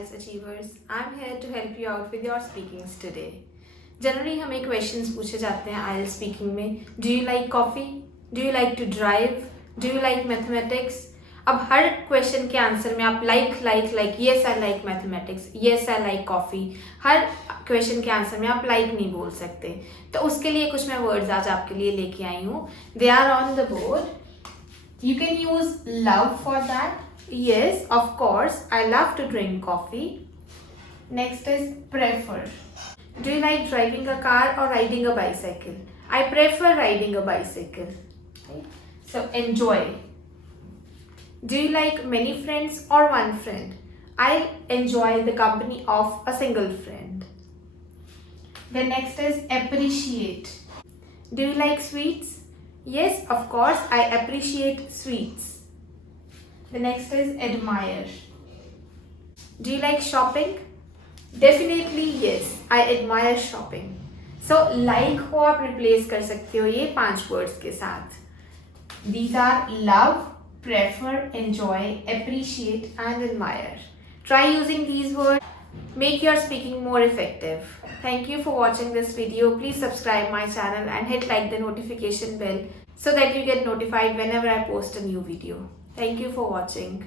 Ielts Achievers. I'm here to help you out with your speakings today. Generally हमें questions पूछे जाते हैं Ielts speaking में. Do you like coffee? Do you like to drive? Do you like mathematics? अब हर question के answer में आप like yes I like mathematics, yes I like coffee, her question के आंसर में आप like नहीं बोल सकते. तो उसके लिए कुछ मैं वर्ड्स आज आपके लिए लेके आई हूँ. They are on the board. You can use love for that. Yes, of course, I love to drink coffee. Next is prefer. Do you like driving a car or riding a bicycle? I prefer riding a bicycle. Okay. So enjoy. Do you like many friends or one friend? I enjoy the company of a single friend. The next is appreciate. Do you like sweets? Yes, of course, I appreciate sweets. The next is admire. Do you like shopping? Definitely yes, I admire shopping. So like को आप replace कर सकते हो ये 5 words के साथ. These are love, prefer, enjoy, appreciate and admire. Try using these words. Make your speaking more effective. Thank you for watching this video. Please subscribe my channel and hit like the notification bell so that you get notified whenever I post a new video. Thank you for watching.